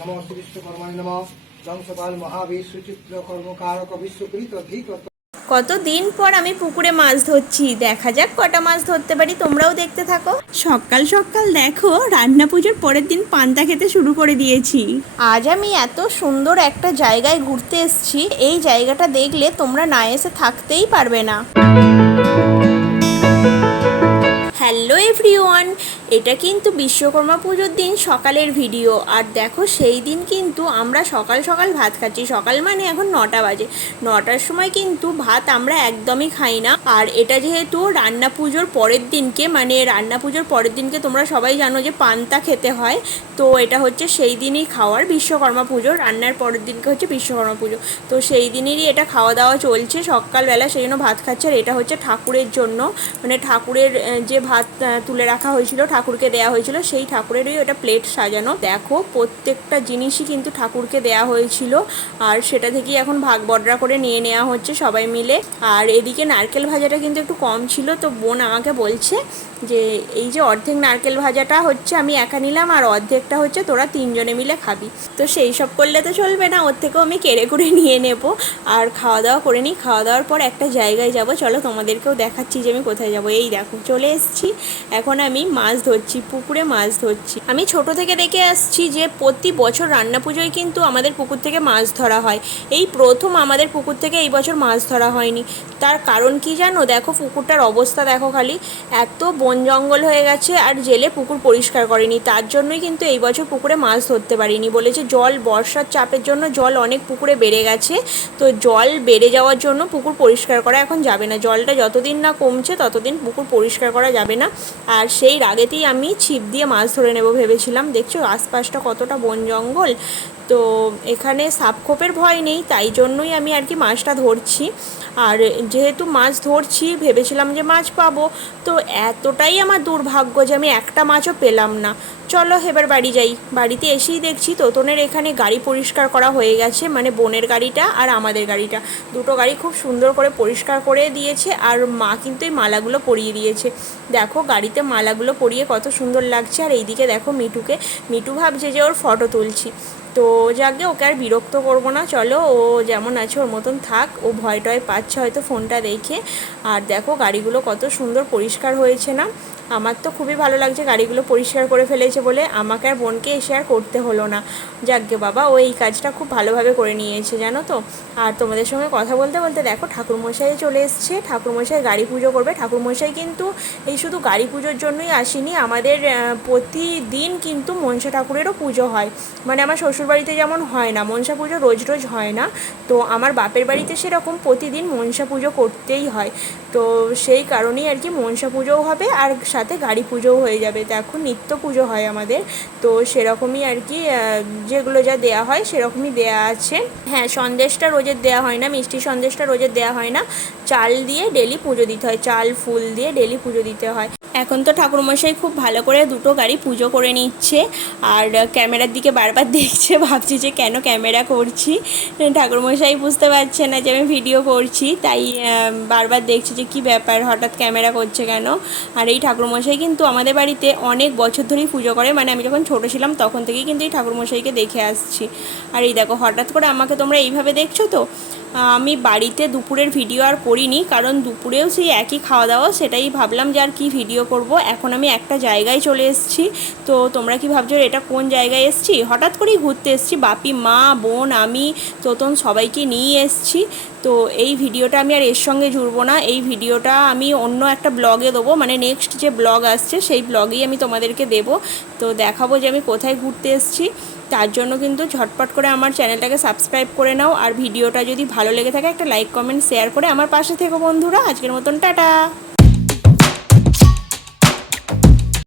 নম শ্রী বিশ্বকর্মায় নম মহাবীর সুচিত্র কর্মকারক বিশ্বকৃত ধীকত কত দিন পর আমি পুকুরে মাছ ধরছি? দেখা যাক কটা মাছ ধরতে পারি। তোমরাও দেখতে থাকো। সকাল সকাল দেখো রান্না পুজোর পরের দিন পান্তা খেতে শুরু করে দিয়েছি। আজ আমি এত সুন্দর একটা জায়গায় ঘুরতে এসেছি। এই জায়গাটা দেখলে তোমরা না এসে থাকতেই পারবে না। হ্যালো এভরিওয়ান, এটা কিন্তু বিশ্বকর্মা পুজোর দিন সকালের ভিডিও। আর দেখো সেই দিন কিন্তু আমরা সকাল সকাল ভাত খাচ্ছি। সকাল মানে এখন নটা বাজে। নটার সময় কিন্তু ভাত আমরা একদমই খাই না। আর এটা যেহেতু রান্না পুজোর পরের দিনকে মানে রান্না পুজোর পরের দিনকে তোমরা সবাই জানো যে পান্তা খেতে হয়, তো এটা হচ্ছে সেই দিনই খাওয়ার বিশ্বকর্মা পুজো। রান্নার পরের দিনকে হচ্ছে বিশ্বকর্মা পুজো। তো সেই দিনেরই এটা খাওয়া দাওয়া চলছে সকালবেলা, সেই জন্য ভাত খাচ্ছে। আর এটা হচ্ছে ঠাকুরের জন্য। মানে ঠাকুরের যে ভাত তুলে রাখা হয়েছিল, ঠাকুরকে দেয়া হয়েছিল। সেই ঠাকুরেরই ওটা প্লেট সাজানো। দেখো, প্রত্যেকটা জিনিসই কিন্তু ঠাকুরকে দেয়া হয়েছিল। আর সেটা থেকেই এখন ভাগ বডরা করে নিয়ে নেওয়া হচ্ছে সবাই মিলে। আর এদিকে নারকেল ভাজাটা কিন্তু একটু কম ছিল। তো বোন আমাকে বলছে যে, এই যে অর্ধেক নারকেল ভাজাটা হচ্ছে, আমি একা নিলাম আর অর্ধেকটা হচ্ছে তোরা তিনজনে মিলে খাবি। তো সেই সব করলে তো চলবে না, ওর থেকেও আমি কেড়ে করে নিয়ে নেব। আর খাওয়া দাওয়া করে নিই। খাওয়া দাওয়ার পর একটা জায়গায় যাব। চলো তোমাদেরকেও দেখাচ্ছি যে আমি কোথায় যাব। এই দেখো, চলে এসেছি। এখন আমি মাছ ধরছি, পুকুরে মাছ ধরছি। আমি ছোট থেকে দেখে আসছি যে প্রতি বছর রান্না পুজোয় কিন্তু আমাদের পুকুর থেকে মাছ ধরা হয়। এই প্রথম আমাদের পুকুর থেকে এই বছর মাছ ধরা হয়নি। তার কারণ কি জানো? দেখো পুকুরটার অবস্থা দেখো খালি। এত বন জঙ্গল হয়ে গেছে আর জেলে পুকুর পরিষ্কার করেনি। তার জন্যই কিন্তু এই বছর পুকুরে মাছ ধরতে পারিনি বলেছে জল বর্ষার চাপের জন্য জল অনেক পুকুরে বেড়ে গেছে। তো জল বেড়ে যাওয়ার জন্য পুকুর পরিষ্কার করা এখন যাবে না। জলটা যতদিন না কমছে ততদিন পুকুর পরিষ্কার করা যাবে না। আর সেই রাগেতেই আমি ছিপ দিয়ে মাছ ধরে নেব ভেবেছিলাম। দেখছ, আশপাশটা কতটা বন জঙ্গল। তো এখানে সাপখোপের ভয় নেই, তাই জন্যই আমি আর কি মাছটা ধরছি। আর যেহেতু মাছ ধরছি, ভেবেছিলাম যে মাছ পাবো, তো এতটাই আমার দুর্ভাগ্য যে আমি একটা মাছও পেলাম না। চলো এবার বাড়ি যাই। বাড়িতে এসেই দেখছি তোতনের এখানে গাড়ি পরিষ্কার করা হয়ে গেছে মানে বোনের গাড়িটা আর আমাদের গাড়িটা। দুটো গাড়ি খুব সুন্দর করে পরিষ্কার করে দিয়েছে আর মা কিন্তু এই মালাগুলো পরিয়ে দিয়েছে। দেখো গাড়িতে মালাগুলো পরিয়ে কত সুন্দর লাগছে। আর এইদিকে দেখো মিঠুকে, মিঠু ভাবছে যে ওর ফটো তুলছি। তো যাকে ওকে আর বিরক্ত করব না, চলো ও যেমন আছে ওর মতন থাক, ও ভয় টয় পাচ্ছে হয়তো ফোনটা দেখে। আর দেখো গাড়িগুলো কত সুন্দর পরিষ্কার হয়েছে না? আমার তো খুবই ভালো লাগছে গাড়িগুলো পরিষ্কার করে ফেলেছে বলে, আমাকে আর বোনকে এসে আর করতে হলো না। যাকগে বাবা, ও এই কাজটা খুব ভালোভাবে করে নিয়েছে, জানো তো? আর তোমাদের সঙ্গে কথা বলতে বলতে দেখো ঠাকুরমশাই চলে এসছে, ঠাকুরমশাই গাড়ি পুজো করবে। ঠাকুরমশাই কিন্তু এই শুধু গাড়ি পুজোর জন্যই আসেনি, আমাদের প্রতিদিন কিন্তু মনসা ঠাকুরেরও পুজো হয়। মানে আমার শ্বশুরবাড়িতে যেমন হয় না, মনসা পুজো রোজ রোজ হয় না, তো আমার বাপের বাড়িতে সেরকম প্রতিদিন মনসা পুজো করতেই হয়। তো সেই কারণেই আর কি মনসা পুজোও হবে আর সাথে গাড়ি পুজোও হয়ে যাবে। তো এখন নিত্য পুজো হয় আমাদের, তো সেরকমই আর কি যেগুলো যা দেয়া হয় সেরকমই দেয়া আছে। হ্যাঁ সন্দেশটা রোজের দেয়া হয় না, মিষ্টি সন্দেশটা রোজের দেয়া হয় না। চাল দিয়ে ডেলি পুজো দিতে হয়, চাল, ফুল দিয়ে ডেলি পুজো দিতে হয়। এখন তো ঠাকুরমশাই খুব ভালো করে দুটো গাড়ি পুজো করে নিচ্ছে, আর ক্যামেরার দিকে বারবার দেখছে, ভাবছি যে কেন ক্যামেরা করছি? ঠাকুরমশাই বুঝতে পারছে না যে আমি ভিডিও করছি, তাই বারবার দেখছে যে কি ব্যাপার, হঠাৎ ক্যামেরা করছে কেন? আর এই ঠাকুরমশাই কিন্তু আমাদের বাড়িতে অনেক বছর ধরেই পুজো করে মানে আমি যখন ছোটো ছিলাম তখন থেকেই কিন্তু এই ঠাকুরমশাইকে দেখে আসছি। আর এই দেখো, হঠাৎ করে আমাকে তোমরা এইভাবে দেখছ তো? আমি বাড়িতে দুপুরের ভিডিও আর করিনি, কারণ দুপুরেও সেই একই খাওয়া দাওয়া সেটাই ভাবলাম যে আর কী ভিডিও করব। এখন আমি একটা জায়গায় চলে এসেছি। তো তোমরা কি ভাবছ এটা কোন জায়গায় এসেছি? হঠাৎ করেই ঘুরতে এসেছি, বাপি, মা, বোন, আমি, তোতন সবাইকে নিয়ে এসেছি। তো এই ভিডিওটা আমি আর এর সঙ্গে জুড়বো না, এই ভিডিওটা আমি অন্য একটা ব্লগে দেবো মানে নেক্সট যে ব্লগ আসছে, সেই ব্লগেই আমি তোমাদেরকে দেবো। তো দেখাবো যে আমি কোথায় ঘুরতে এসেছি। তার জন্য কিন্তু ঝটপট করে আমার চ্যানেলটাকে সাবস্ক্রাইব করে নাও। আর ভিডিওটা যদি ভালো লেগে থাকে, একটা লাইক কমেন্ট শেয়ার করে আমার পাশে থেকো বন্ধুরা। আজকের মতন টাটা।